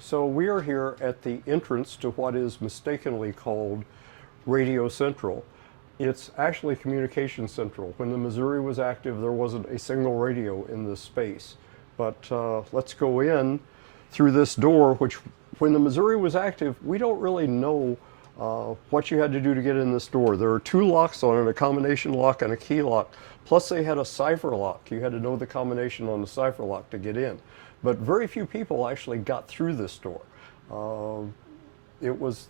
So we are here at the entrance to what is mistakenly called Radio Central. It's actually Communication Central. When the Missouri was active, there wasn't a single radio in this space. But let's go in through this door, which when the Missouri was active, we don't really know what you had to do to get in this door. There are two locks on it, a combination lock and a key lock. Plus they had a cipher lock. You had to know the combination on the cipher lock to get in. But very few people actually got through this door. It was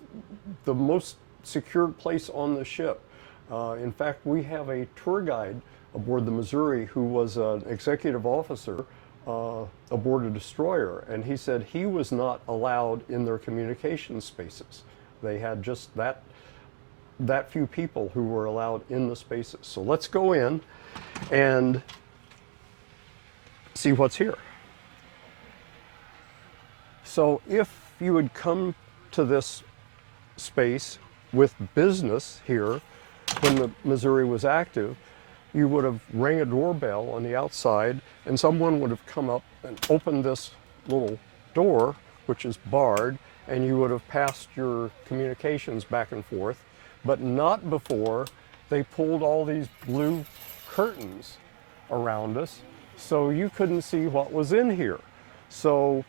the most secured place on the ship. In fact, we have a tour guide aboard the Missouri who was an executive officer aboard a destroyer, and he said he was not allowed in their communication spaces. They had just that few people who were allowed in the spaces. So let's go in and see what's here. So if you would come to this space with business here when the Missouri was active, you would have rang a doorbell on the outside and someone would have come up and opened this little door, which is barred, and you would have passed your communications back and forth, but not before they pulled all these blue curtains around us so you couldn't see what was in here. So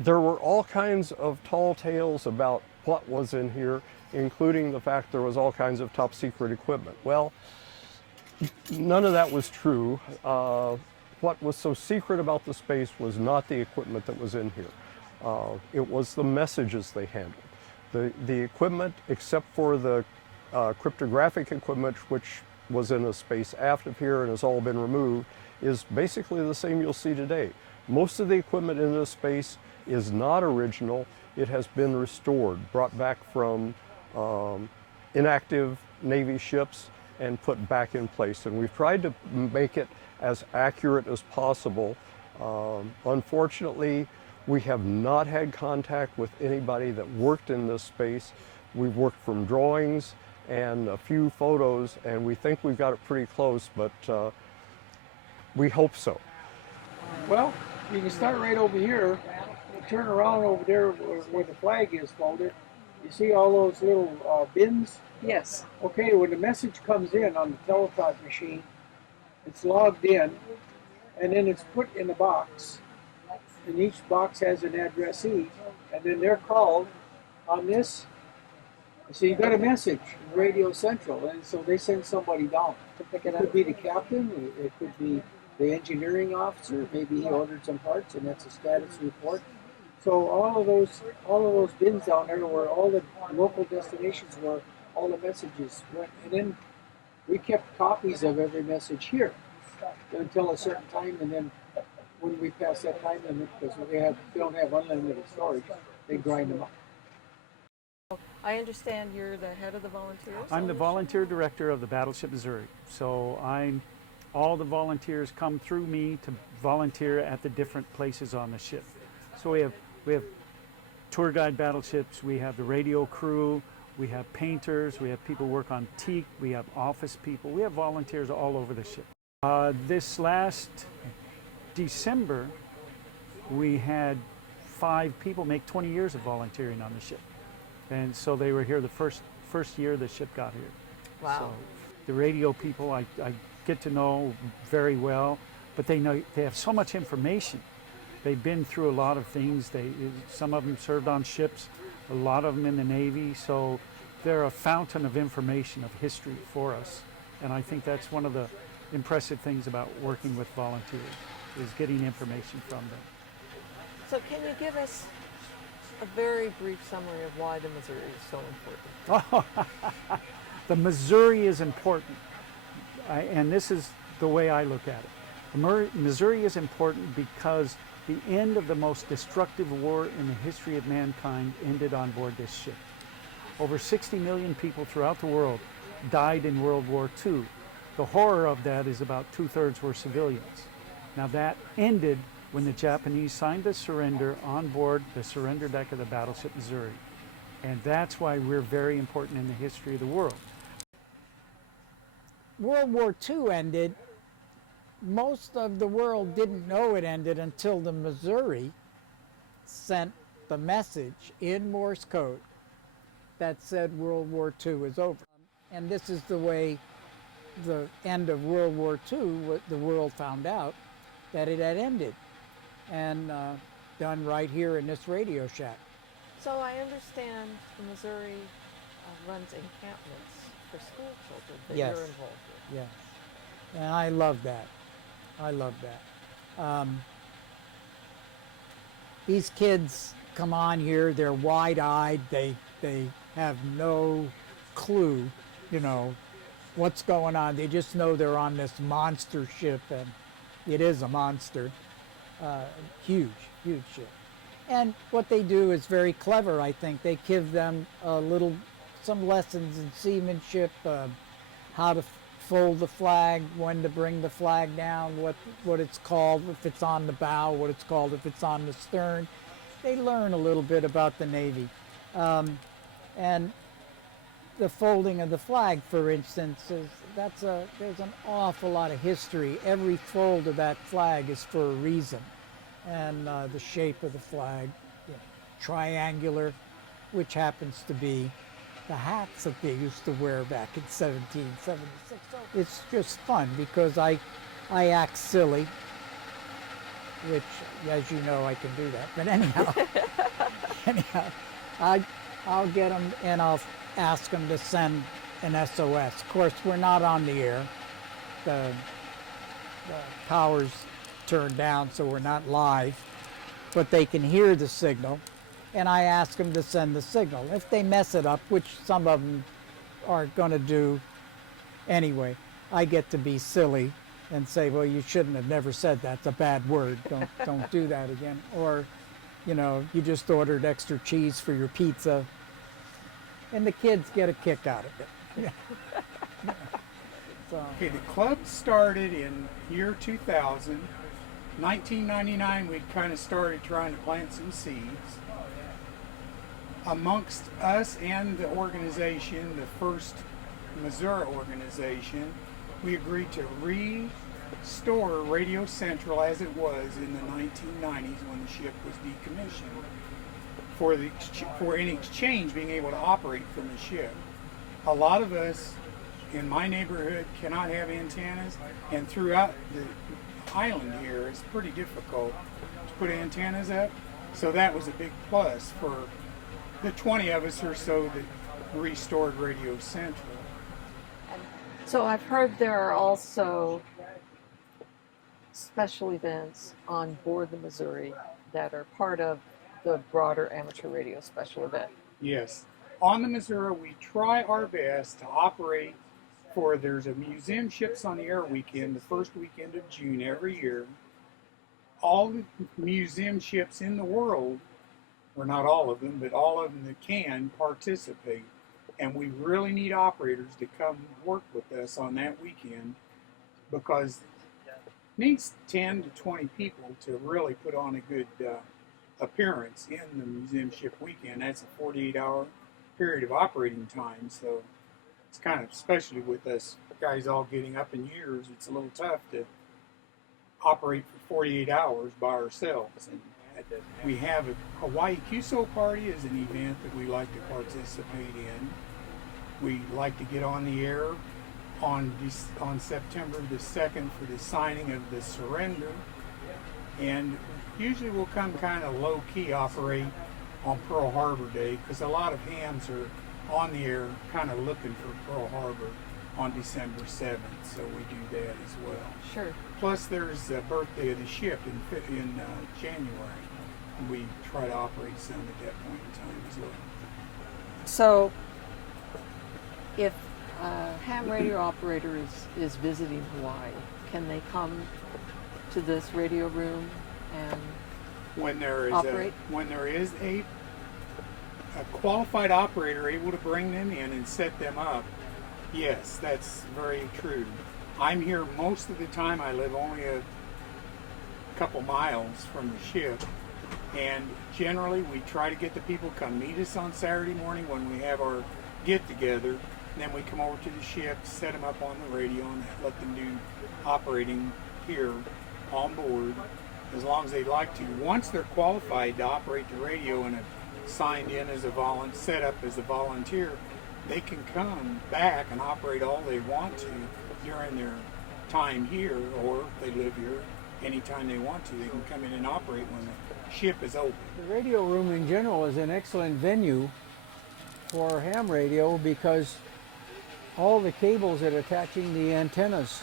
there were all kinds of tall tales about what was in here, including the fact there was all kinds of top secret equipment. Well, none of that was true. What was so secret about the space was not the equipment that was in here. It was the messages they handled. The equipment, except for the cryptographic equipment, which was in a space aft of here and has all been removed, is basically the same you'll see today. Most of the equipment in this space is not original. It has been restored, brought back from inactive Navy ships and put back in place. And we've tried to make it as accurate as possible. Unfortunately, we have not had contact with anybody that worked in this space. We've worked from drawings and a few photos, and we think we've got it pretty close, but we hope so. Well, you can start right over here, turn around over there where the flag is folded. You see all those little bins? Yes. Okay, when the message comes in on the teletype machine, it's logged in, and then it's put in a box. And each box has an addressee, and then they're called on this. So you got a message in Radio Central, and so they send somebody down. To pick It it could up. be the captain, it could be the engineering officer, maybe he ordered some parts, and that's a status report. So all of those bins down there were all the local destinations where all the messages went, and then we kept copies of every message here until a certain time, and then when we pass that time limit, because they don't have unlimited storage, they grind them up. I understand you're the head of the volunteers? I'm the volunteer director of the Battleship Missouri. So all the volunteers come through me to volunteer at the different places on the ship. So we have tour guide battleships, we have the radio crew, we have painters, we have people work on teak, we have office people, we have volunteers all over the ship. This last December, we had 5 people make 20 years of volunteering on the ship. And so they were here the first year the ship got here. Wow. So the radio people I get to know very well, but they have so much information. They've been through a lot of things. Some of them served on ships, a lot of them in the Navy, so they're a fountain of information, of history for us. And I think that's one of the impressive things about working with volunteers, is getting information from them. So can you give us a very brief summary of why the Missouri is so important? The Missouri is important, and this is the way I look at it. The Missouri is important because the end of the most destructive war in the history of mankind ended on board this ship. Over 60 million people throughout the world died in World War II. The horror of that is about 2/3 were civilians. Now that ended when the Japanese signed the surrender on board the surrender deck of the Battleship Missouri. And that's why we're very important in the history of the world. World War II ended. Most of the world didn't know it ended until the Missouri sent the message in Morse code that said World War II is over. And this is the way the end of World War II, the world found out that it had ended, and done right here in this Radio Shack. So I understand Missouri runs encampments for school children that Yes. you're involved with. Yes, and I love that. I love that. These kids come on here, they're wide-eyed, they have no clue, you know, what's going on. They just know they're on this monster ship, and it is a monster. Huge, huge ship. And what they do is very clever, I think. They give them some lessons in seamanship, how to fold the flag, when to bring the flag down, what it's called if it's on the bow, what it's called if it's on the stern. They learn a little bit about the Navy. And the folding of the flag, for instance, there's an awful lot of history. Every fold of that flag is for a reason. And the shape of the flag, triangular, which happens to be the hats that they used to wear back in 1776. So it's just fun because I act silly, which, as you know, I can do that. But anyhow, I'll get them and I'll ask them to send an SOS. Of course, we're not on the air. The power's turned down, so we're not live, but they can hear the signal, and I ask them to send the signal. If they mess it up, which some of them aren't going to do anyway, I get to be silly and say, well, you shouldn't have never said that. It's a bad word. Don't do that again. Or, you just ordered extra cheese for your pizza, and the kids get a kick out of it. Yeah. So. Okay, the club started in year 2000. 1999, we kind of started trying to plant some seeds. Amongst us and the organization, the first Missouri organization, we agreed to restore Radio Central as it was in the 1990s when the ship was decommissioned, for in exchange being able to operate from the ship. A lot of us in my neighborhood cannot have antennas, and throughout the island here it's pretty difficult to put antennas up, so that was a big plus for the 20 of us or so that restored Radio Central. So I've heard there are also special events on board the Missouri that are part of the broader amateur radio special event. Yes, on the Missouri we try our best to operate there's a museum ships on the air weekend, the first weekend of June every year. All the museum ships in the world, or not all of them, but all of them that can participate. And we really need operators to come work with us on that weekend, because it needs 10 to 20 people to really put on a good appearance in the museum ship weekend. That's a 48-hour period of operating time, so it's kind of, especially with us guys all getting up in years, it's a little tough to operate for 48 hours by ourselves. And we have a Hawaii QSO party is an event that we like to participate in. We like to get on the air on September the 2nd for the signing of the surrender. And usually we'll come kind of low-key operate on Pearl Harbor Day, because a lot of hams are on the air kind of looking for Pearl Harbor on December 7th, so we do that as well. Sure. Plus there's the birthday of the ship in January. We try to operate some at that point in time as well. So if a ham radio operator is visiting Hawaii, can they come to this radio room and When there is a qualified operator able to bring them in and set them up, yes, that's very true. I'm here most of the time. I live only a couple miles from the ship, and generally we try to get the people come meet us on Saturday morning when we have our get-together, and then we come over to the ship, set them up on the radio, and let them do operating here on board, as long as they'd like to. Once they're qualified to operate the radio and have signed in as a set up as a volunteer, they can come back and operate all they want to during their time here, or if they live here anytime they want to, they can come in and operate when the ship is open. The radio room in general is an excellent venue for ham radio because all the cables that are attaching the antennas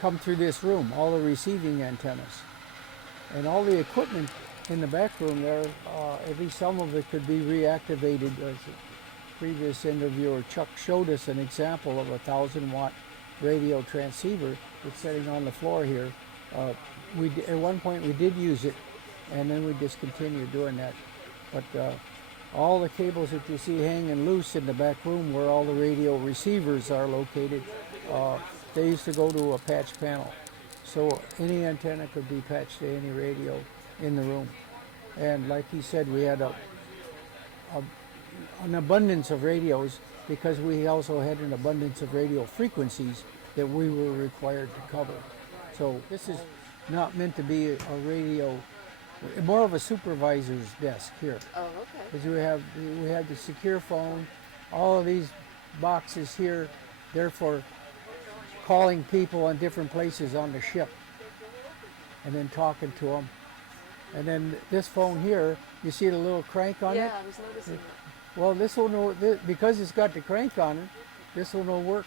come through this room, all the receiving antennas. And all the equipment in the back room there, at least some of it could be reactivated. As the previous interviewer, Chuck, showed us an example of a 1,000-watt radio transceiver that's sitting on the floor here. At one point we did use it, and then we discontinued doing that. But all the cables that you see hanging loose in the back room where all the radio receivers are located, they used to go to a patch panel. So any antenna could be patched to any radio in the room. And like he said, we had an abundance of radios because we also had an abundance of radio frequencies that we were required to cover. So this is not meant to be a radio, more of a supervisor's desk here. Oh, okay. Because we have the secure phone, all of these boxes here, therefore calling people on different places on the ship and then talking to them. And then this phone here, you see the little crank on it? Yeah, I was noticing that. Well, this will know, because it's got the crank on it, this will know work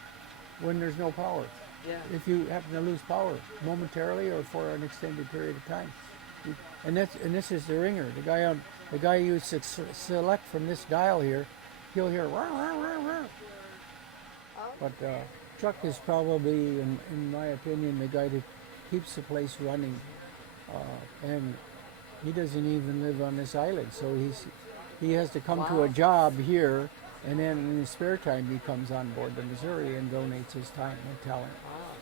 when there's no power. Yeah. If you happen to lose power momentarily or for an extended period of time. And this is the ringer. The guy you select from this dial here, he'll hear rah, rah, rah, rah. But Chuck is probably, in my opinion, the guy that keeps the place running. And he doesn't even live on this island, so he has to come to a job here, and then in his spare time he comes on board the Missouri and donates his time and talent. Wow,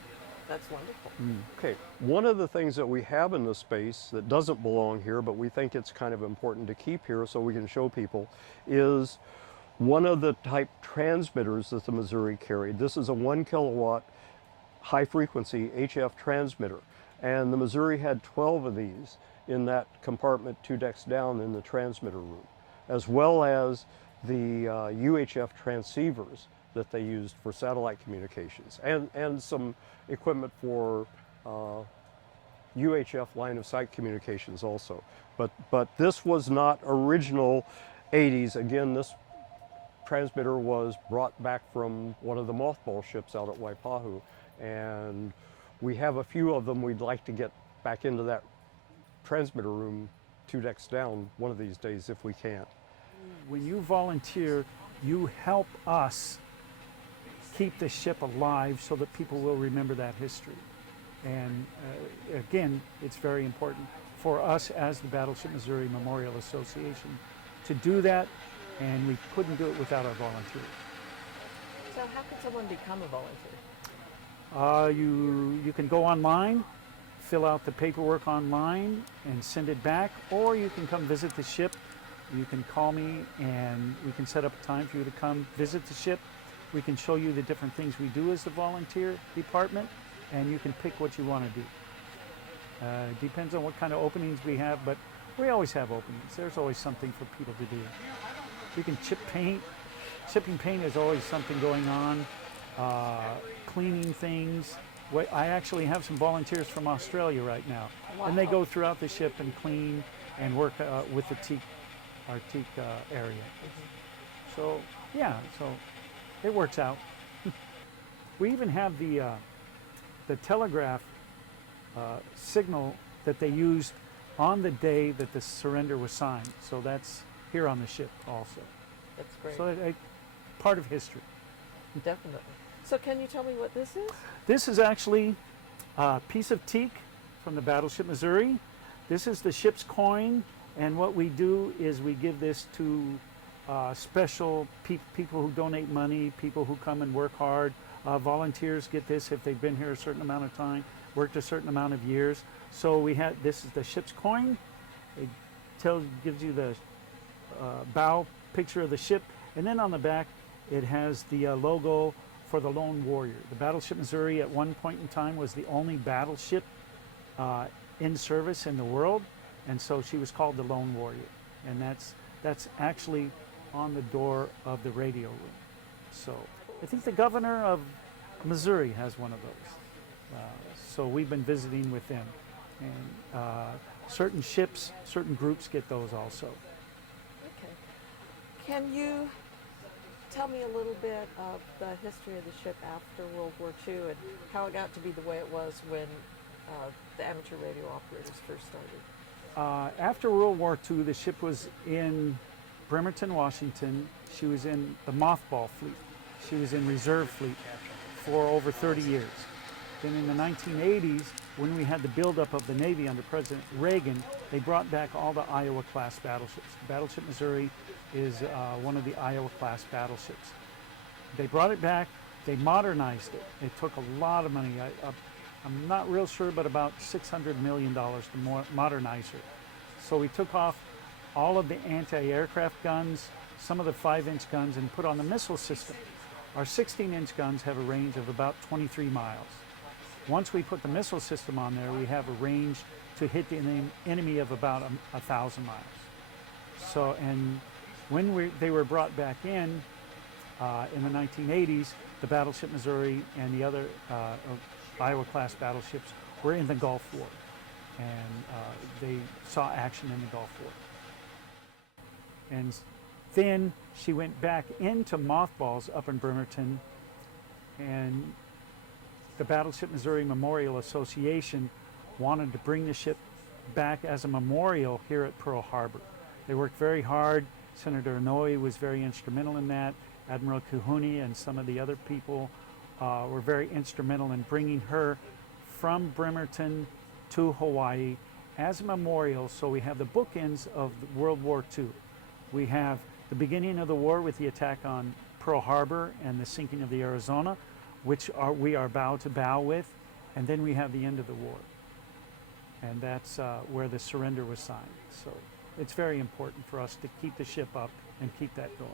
that's wonderful. Okay, one of the things that we have in this space that doesn't belong here, but we think it's kind of important to keep here so we can show people, is one of the type transmitters that the Missouri carried. This is a 1 kilowatt high frequency HF transmitter, and the Missouri had 12 of these in that compartment 2 decks down in the transmitter room, as well as the UHF transceivers that they used for satellite communications, and some equipment for UHF line of sight communications also. But this was not original 80s. Again, this transmitter was brought back from one of the mothball ships out at Waipahu, and we have a few of them we'd like to get back into that transmitter room 2 decks down one of these days if we can. When you volunteer, you help us keep the ship alive so that people will remember that history. And again, it's very important for us as the Battleship Missouri Memorial Association to do that, and we couldn't do it without our volunteers. So how can someone become a volunteer? You can go online, fill out the paperwork online and send it back, or you can come visit the ship. You can call me and we can set up a time for you to come visit the ship. We can show you the different things we do as the volunteer department, and you can pick what you want to do. Depends on what kind of openings we have, but we always have openings. There's always something for people to do. You can chip paint. Chipping paint is always something going on. Cleaning things. I actually have some volunteers from Australia right now, and they go throughout the ship and clean and work with the teak, our teak area. So yeah, so it works out. We even have the telegraph signal that they used on the day that the surrender was signed. So that's here on the ship also. That's great. So part of history. Definitely. So can you tell me what this is? This is actually a piece of teak from the Battleship Missouri. This is the ship's coin, and what we do is we give this to special people who donate money, people who come and work hard. Volunteers get this if they've been here a certain amount of time, worked a certain amount of years. So this is the ship's coin. It gives you the bow picture of the ship, and then on the back it has the logo for the Lone Warrior. The Battleship Missouri at one point in time was the only battleship in service in the world, and so she was called the Lone Warrior, and that's actually on the door of the radio room. So I think the governor of Missouri has one of those. So we've been visiting with them, and certain ships, certain groups get those also. Okay. Can you tell me a little bit of the history of the ship after World War II and how it got to be the way it was when the amateur radio operators first started? After World War II, the ship was in Bremerton, Washington. She was in the mothball fleet. She was in reserve fleet for over 30 years. Then in the 1980s, when we had the buildup of the Navy under President Reagan, they brought back all the Iowa-class battleships. Battleship Missouri is one of the Iowa-class battleships. They brought it back. They modernized it. It took a lot of money. I'm not real sure, but about $600 million to modernize her. So we took off all of the anti-aircraft guns, some of the 5-inch guns, and put on the missile system. Our 16-inch guns have a range of about 23 miles. Once we put the missile system on there, we have a range to hit the enemy of about 1,000 miles. So, and when they were brought back in the 1980s, the Battleship Missouri and the other Iowa-class battleships were in the Gulf War, and they saw action in the Gulf War. And then she went back into mothballs up in Bremerton, and the Battleship Missouri Memorial Association wanted to bring the ship back as a memorial here at Pearl Harbor. They worked very hard. Senator Inouye was very instrumental in that. Admiral Kahune and some of the other people were very instrumental in bringing her from Bremerton to Hawaii as a memorial. So we have the bookends of World War II. We have the beginning of the war with the attack on Pearl Harbor and the sinking of the Arizona, which we are bow to bow with, and then we have the end of the war. And that's where the surrender was signed. So it's very important for us to keep the ship up and keep that going.